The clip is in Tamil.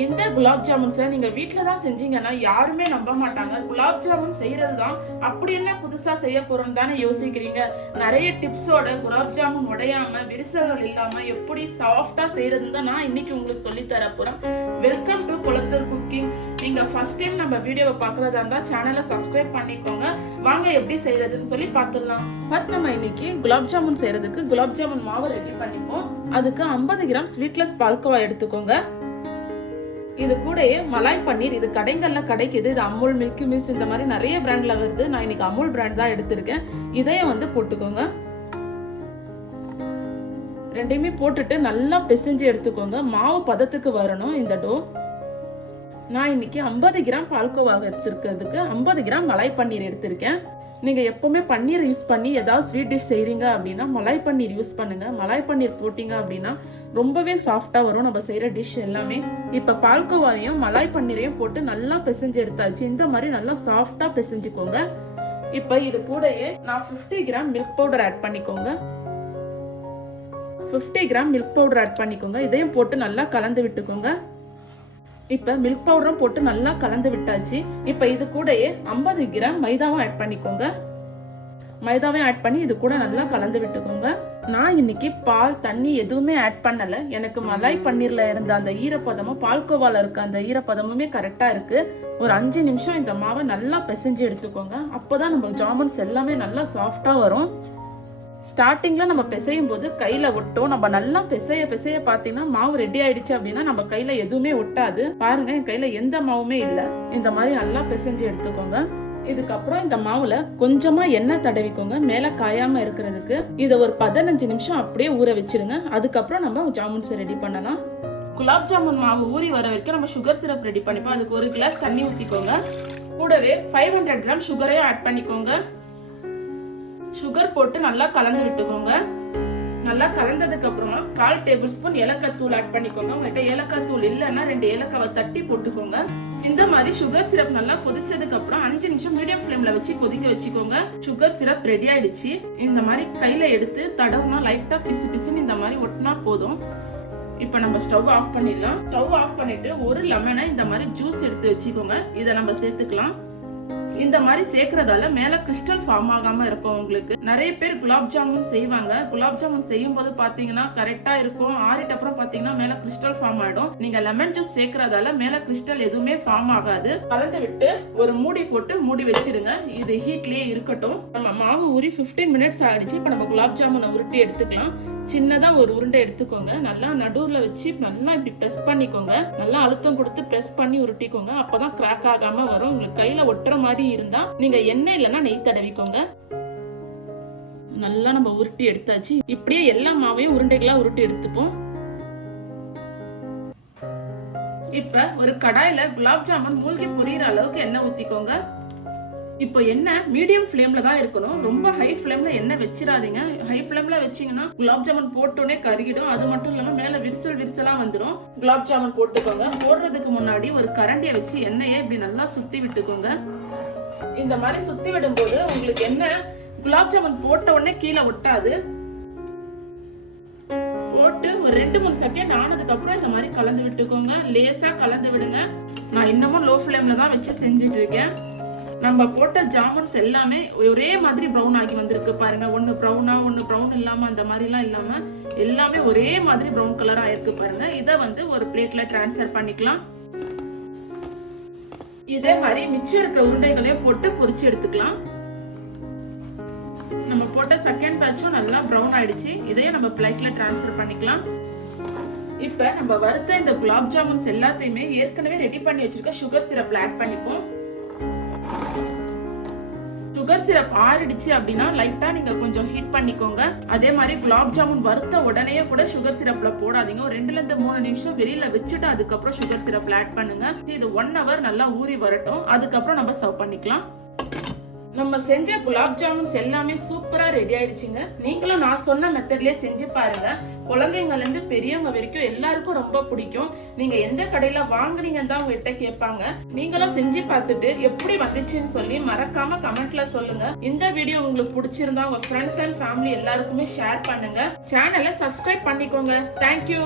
இந்த குலாப் ஜாமுன்ஸை நீங்க வீட்டில தான் செஞ்சீங்கன்னா யாருமே நம்ப மாட்டாங்க. குலாப் ஜாமுன் செய்யறது தான் அப்படி என்ன புதுசா செய்ய போறோம்னு தானே யோசிக்கிறீங்க. நிறைய டிப்ஸோட குலாப் ஜாமுன் உடையாம விரிசல்கள் இல்லாம எப்படி சாஃப்டா செய்யறதுன்னு தான் நான் இன்னைக்கு உங்களுக்கு சொல்லி தர போறேன். Welcome to Kulathur cooking. நீங்க ஃபர்ஸ்ட் டைம் நம்ம வீடியோவை பார்க்கறதா இருந்தா சேனலை சப்ஸ்கிரைப் பண்ணிக்கோங்க. வாங்க எப்படி செய்யறதுன்னு சொல்லி பார்த்துடலாம். ஃபர்ஸ்ட் நம்ம இன்னைக்கு குலாப் ஜாமுன் செய்யறதுக்கு குலாப் ஜாமுன் மாவு ரெடி பண்ணிப்போம். அதுக்கு 50 கிராம் ஸ்வீட்லெஸ் பால்கோவா எடுத்துக்கோங்க. இது கூடயே மலாய் பன்னீர், இது கடைகள்ல கிடைக்குது. இது அமுல், மில்கி மிஸ்ட் இந்த மாதிரி நிறைய பிராண்ட்ல வருது. நான் இன்னைக்கு அமுல் பிராண்ட் தான் எடுத்திருக்கேன். இதையும் வந்து போட்டுக்கோங்க. ரெண்டையுமே போட்டுட்டு நல்லா பிசைஞ்சு எடுத்துக்கோங்க. மாவு பதத்துக்கு வரணும் இந்த டோ. நான் இன்னைக்கு 50 கிராம் பால்கோவா எடுத்திருக்கிறதுக்கு 50 கிராம் மலாய் பன்னீர் எடுத்திருக்கேன். நீங்க எப்பவுமே பன்னீர் யூஸ் பண்ணி ஏதாவது ஸ்வீட் டிஷ் செய்றீங்க அப்படின்னா மலாய் பன்னீர் யூஸ் பண்ணுங்க. மலாய் பன்னீர் போட்டீங்க அப்படின்னா ரொம்பவே சாஃப்டா வரும் நம்ம செய்யற டிஷ் எல்லாமே. இப்ப பால்கோவாவையும் மலாய் பன்னீரையும் போட்டு நல்லா பிசைஞ்சு எடுத்தாச்சு. இந்த மாதிரி நல்லா சாஃப்டா பிசைஞ்சுக்கோங்க. இப்ப இது கூடயே நான் 50 கிராம் மில்க் பவுடர் ஆட் பண்ணிக்கோங்க. 50 கிராம் மில்க் பவுடர் ஆட் பண்ணிக்கோங்க. இதையும் போட்டு நல்லா கலந்து விட்டுக்கோங்க. இப்ப மில்க் பவுடரும் போட்டு நல்லா கலந்து விட்டாச்சு. இப்ப இது கூடயே 50 கிராம் மைதாவும் ஆட் பண்ணிக்கோங்க. மைதாவையும் ஆட் பண்ணி இது கூட நல்லா கலந்து விட்டுக்கோங்க. நான் இன்னைக்கு பால், தண்ணி எதுவுமே ஆட் பண்ணல. எனக்கு மலாய் பன்னீர்ல இருந்த அந்த ஈரப்பதமும் பால்கோவால இருக்க அந்த ஈரப்பதமுமே கரெக்டா இருக்கு. ஒரு 5 நிமிஷம் இந்த மாவை நல்லா பிசைஞ்சு எடுத்துக்கோங்க. அப்போதான் நம்ம ஜாமுன்ஸ் எல்லாமே நல்லா சாஃப்டா வரும். ஸ்டார்டிங்ல நம்ம பிசையும் போது கையில ஒட்டும். நம்ம நல்லா பிசைய பாத்தீங்கன்னா மாவு ரெடி ஆயிடுச்சு அப்படின்னா நம்ம கையில எதுவுமே ஒட்டாது. பாருங்க, என் கையில எந்த மாவுமே இல்ல. இந்த மாதிரி நல்லா பிசைஞ்சு எடுத்துக்கோங்க. இதுக்கப்புறம் இந்த மாவுல கொஞ்சமா எண்ணெய் தடவிக்கோங்க மேல காயாம இருக்கிறதுக்கு. இதை ஒரு 15 நிமிஷம் அப்படியே ஊற வச்சிருங்க. அதுக்கப்புறம் நம்ம ஜாமுன்ஸ் ரெடி பண்ணலாம். குலாப் ஜாமுன் மாவு ஊறி வர வரைக்கும் நம்ம சுகர் சிரப் ரெடி பண்ணிப்போம். அதுக்கு 1 கிளாஸ் தண்ணி ஊத்திக்கோங்க. கூடவே 500 கிராம் சுகரையும் ஆட் பண்ணிக்கோங்க. சுகர் போட்டு நல்லா கலந்து விட்டுக்கோங்க. நல்லா கலந்ததுக்கு அப்புறமா 1/4 டேபிள் ஸ்பூன் ஏலக்காய் தூள் ஆட் பண்ணிக்கோங்க. உங்கள்கிட்ட ஏலக்காய் தூள் இல்லைன்னா 2 ஏலக்காவை தட்டி போட்டுக்கோங்க. இந்த மாதிரி சுகர் சிரப் நல்லா கொதிச்சதுக்கு அப்புறம் 5 நிமிஷம் மீடியம் ஃப்ளேம்ல வச்சு கொதிக்க வச்சுக்கோங்க. சுகர் சிரப் ரெடி ஆயிடுச்சு. இந்த மாதிரி கையில எடுத்து தடவுனா லைட்டா பிசு பிசுன்னு இந்த மாதிரி ஒட்டினா போதும். இப்ப நம்ம ஸ்டவ் ஆஃப் பண்ணிடலாம். ஸ்டவ் ஆஃப் பண்ணிட்டு ஒரு லெமனை இந்த மாதிரி ஜூஸ் எடுத்து வச்சுக்கோங்க. இதை நம்ம சேர்த்துக்கலாம். இந்த மாதிரி சேர்க்கறதால மேல கிறிஸ்டல் ஃபார்ம் ஆகாம இருக்கும். உங்களுக்கு நிறைய பேர் குலாப் ஜாமுன் செய்வாங்க. குலாப் ஜாமுன் செய்யும் போது பாத்தீங்கன்னா கரெக்டா இருக்கும். ஆறிட்ட அப்புறம் பாத்தீங்கன்னா மேல கிறிஸ்டல் ஃபார்ம் ஆயிடும். நீங்க லெமன் ஜூஸ் சேர்க்கறதால மேல கிறிஸ்டல் எதுவுமே ஃபார்ம் ஆகாது. கலந்து விட்டு ஒரு மூடி போட்டு மூடி வச்சிடுங்க. இது ஹீட்லயே இருக்கட்டும். நம்ம மாவு ஊறி 15 மினிட்ஸ் ஆயிடுச்சு. இப்ப நம்ம குலாப் ஜாமுனை உருட்டி எடுத்துக்கலாம். சின்னதா ஒரு உருண்டை எடுத்துக்கோங்க. நல்லா நடுவுல வச்சு நல்லா இப்படி பிரஸ் பண்ணிக்கோங்க. நல்லா அழுத்தம் கொடுத்து பிரஸ் பண்ணி உருட்டிக்கோங்க. அப்பதான் கிராக் ஆகாம வரும். உங்களுக்கு கையில ஒட்டுற மாதிரி இருந்தா நீங்க எண்ணெய் இல்லைன்னா நெய் தடவிக்கோங்க. நல்லா நம்ம உருட்டி எடுத்தாச்சு. இப்படியே எல்லா மாவையும் உருண்டைகளா உருட்டி எடுத்துப்போம். இப்ப ஒரு கடாயில குலாப் ஜாமுன் மூழ்கி பொரியிற அளவுக்கு எண்ணெய் ஊத்திக்கோங்க. இப்போ எண்ணெய் மீடியம் ஃப்ளேம்ல தான் இருக்கணும். ரொம்ப ஹை ஃப்ளேம்ல எண்ணெய் வச்சிடாதீங்க. ஹை ஃப்ளேம்ல வச்சீங்கன்னா குலாப் ஜாமுன் போட்டோன்னே கருகிடும். அது மட்டும் இல்லாம மேல விரிசலா வந்துடும். குலாப் ஜாமுன் போட்டுக்கோங்க. போடுறதுக்கு முன்னாடி ஒரு கரண்டியை வச்சு எண்ணெயை இப்படி நல்லா சுத்தி விட்டுக்கோங்க. இந்த மாதிரி சுத்தி விடும்போது உங்களுக்கு எண்ணெய் குலாப் ஜாமுன் போட்ட உடனே கீழே ஒட்டாது. போட்டு ஒரு 2-3 செகண்ட் ஆனதுக்கு அப்புறம் இந்த மாதிரி கலந்து விட்டுக்கோங்க. லேசா கலந்து விடுங்க. நான் இன்னமும் லோ ஃப்ளேம்ல தான் வச்சு செஞ்சுட்டு இருக்கேன். நம்ம போட்ட ஜாமுன்ஸ் எல்லாமே ஒரே மாதிரி ப்ரௌன் ஆகி வந்திருக்கு பாருங்க. ஒன்னு ப்ரௌனா ஒன்னு ப்ரௌன் இல்லாம அந்த மாதிரிலாம் இல்லாம எல்லாமே ஒரே மாதிரி ப்ரௌன் கலர் ஆயிருக்கு பாருங்க. இதை வந்து ஒரு பிளேட்ல டிரான்ஸ்ஃபர் பண்ணிக்கலாம். இதே மாதிரி மிச்சம் இருக்க உருண்டைகளையும் போட்டு பொரிச்சு எடுத்துக்கலாம். நம்ம போட்ட செகண்ட் பேட்சும் நல்லா ப்ரௌன் ஆயிடுச்சு. இதையும் நம்ம பிளேட்ல டிரான்ஸ்ஃபர் பண்ணிக்கலாம். இப்ப நம்ம வறுத்த இந்த குலாப் ஜாமுன்ஸ் எல்லாத்தையுமே ஏற்கனவே ரெடி பண்ணி வச்சிருக்க சுகர் சிரப்ல ஆட் பண்ணிப்போம். சுகர் சிரப் ஆறிடுச்சு அப்படின்னா லைட்டா நீங்க கொஞ்சம் ஹீட் பண்ணிக்கோங்க. அதே மாதிரி குலாப் ஜாமுன் வறுத்த உடனே கூட சுகர் சிரப்ல போடாதீங்க. ஒரு 2-3 நிமிஷம் வெளியில வச்சுட்டு அதுக்கப்புறம் சுகர் சிரப்ல ஆட் பண்ணுங்க. இது 1 hour நல்லா ஊறி வரட்டும். அதுக்கப்புறம் நம்ம சர்வ் பண்ணிக்கலாம். நம்ம செஞ்ச குலாப் ஜாமுன்ஸ் எல்லாமே சூப்பரா ரெடி ஆயிடுச்சுங்க. நீங்களும் நான் சொன்ன மெத்தட்லயே செஞ்சு பாருங்க. குழந்தைங்கள்ல இருந்து பெரியவங்க வரைக்கும் எல்லாருக்கும் ரொம்ப பிடிக்கும். நீங்க எந்த கடையில வாங்குனீங்கன்னு தான் உங்ககிட்ட கேட்பாங்க. நீங்களும் செஞ்சு பார்த்துட்டு எப்படி வந்துச்சுன்னு சொல்லி மறக்காம கமெண்ட்ல சொல்லுங்க. இந்த வீடியோ உங்களுக்கு பிடிச்சிருந்தா உங்க ஃப்ரெண்ட்ஸ் அண்ட் ஃபேமிலி எல்லாருக்குமே ஷேர் பண்ணுங்க. சேனலை சப்ஸ்கிரைப் பண்ணிக்கோங்க. தேங்க்யூ.